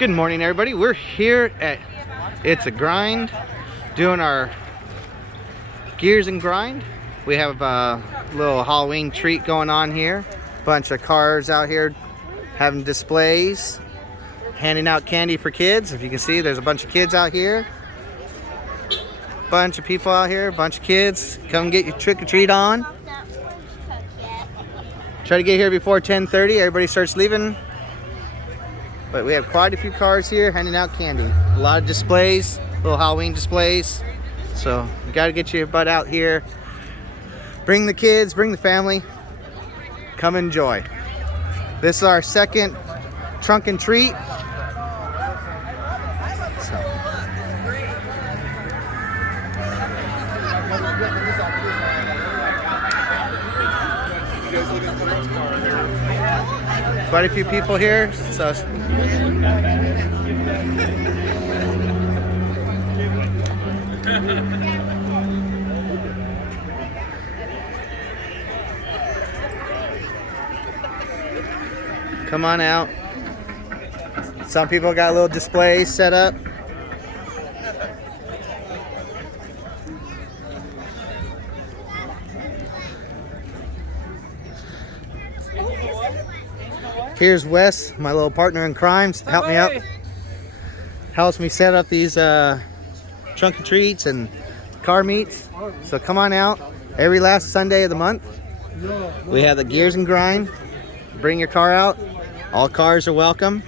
Good morning, everybody. We're here at It's a Grind, doing our Gears and Grind. We have a little Halloween treat going on here. Bunch of cars out here having displays, handing out candy for kids. If you can see, there's a bunch of kids out here. Bunch of people out here, bunch of kids. Come get your trick or treat on. Try to get here before 10:30. Everybody starts leaving. But we have quite a few cars here handing out candy. A lot of displays, little Halloween displays. So you got to get your butt out here. Bring the kids, bring the family. Come enjoy. This is our second trunk and treat. Quite a few people here, so come on out. Some people got little displays set up. Here's Wes, my little partner in crime, help me out. Helps me set up these trunk and treats and car meets. So come on out every last Sunday of the month. We have the Gears and Grind. Bring your car out. All cars are welcome.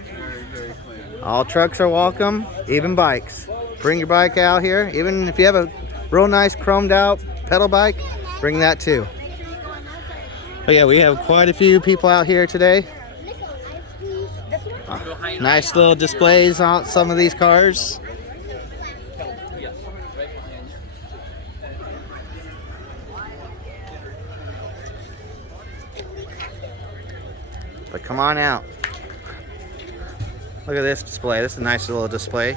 All trucks are welcome, even bikes. Bring your bike out here. Even if you have a real nice chromed out pedal bike, bring that too. But yeah, we have quite a few people out here today. Nice little displays on some of these cars. But come on out. Look at this display. This is a nice little display.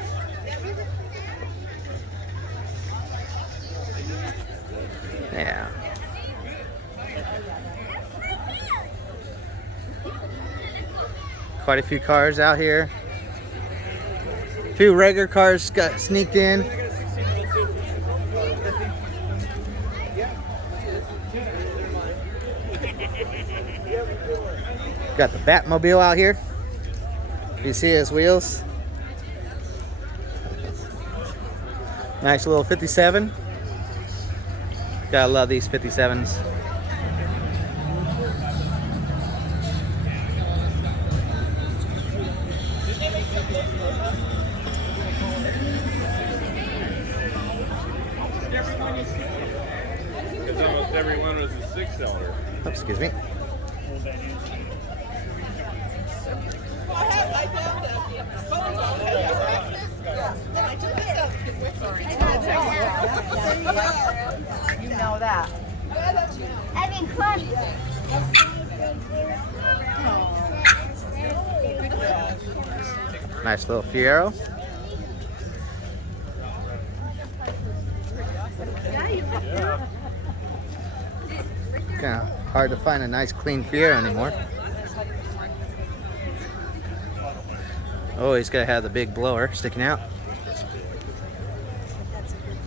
Yeah. Quite a few cars out here. A few regular cars got sneaked in. Got the Batmobile out here. You see his wheels. Nice little 57. Gotta love these 57s. Because almost everyone was a 6-cylinder. Oh, excuse me. You know that. Nice little Fiero. Kind of hard to find a nice clean Fiero anymore. Oh, he's gotta have the big blower sticking out.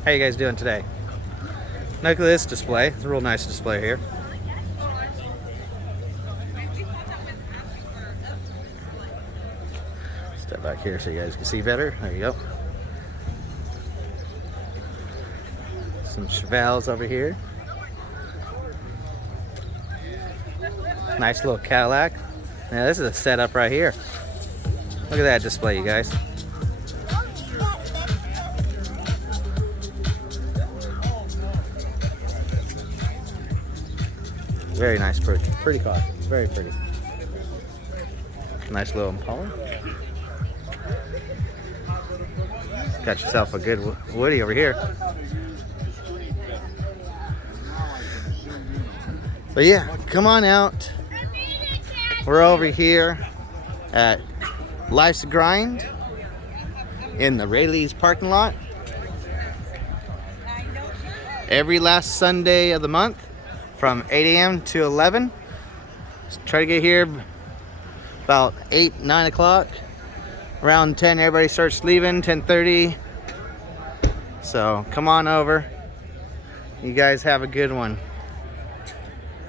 How you guys doing today? Look at this display. It's a real nice display here. Step back here so you guys can see better. There you go. Some Chevelles over here. Nice little Cadillac. Now this is a setup right here. Look at that display, you guys. Very nice, pretty car. Very pretty. Nice little Impala. Got yourself a good Woody over here. But yeah, come on out. We're over here at Life's a Grind in the Rayleigh's parking lot. Every last Sunday of the month from 8 a.m. to 11. Just try to get here about 8, 9 o'clock. Around 10, everybody starts leaving, 10:30. So come on over. You guys have a good one.